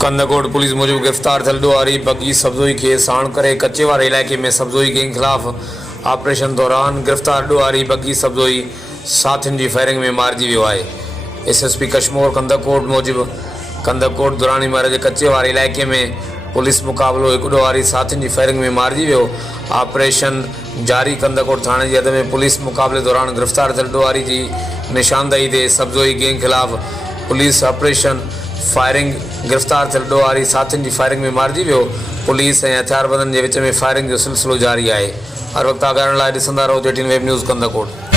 Kandhkot police Mujib गिरफ्तार थियल ॾोहारी बगी सब्ज़ोई खे साण करे कच्चे वारे इलाइक़े में सब्ज़ोई गैंग ख़िलाफ़ ऑपरेशन दौरान गिरफ्तार ॾोहारी बगी सब्ज़ोई साथियुनि जी फायरिंग में मारिजी वियो आहे। एसएसपी कश्मीर कंदकोट मूजिब कंदकोट दुरानी महर जे कच्चे वारे इलाइक़े में पुलिस मुक़ाबिलो हिकु ॾोहारी साथियुनि जी फायरिंग में मारिजी वियो। ऑपरेशन जारी कंदकोट थाणे जी हद में पुलिस मुक़ाबले दौरान गिरफ्तार थियल ॾोहारी जी निशानदही ते सब्ज़ोई गैंग ख़िलाफ़ पुलिस ऑपरेशन फायरिंग गिरफ्तार थियल ॾोहारी साथियुनि जी फायरिंग में मारिजी वियो। पुलिस ऐं हथियारबंदनि जे विच में फायरिंग जो सिलसिलो जारी आहे। हर वक़्तु आगाहण लाइ ॾिसंदा रहो JTN वेब न्यूज़ कंदकोट।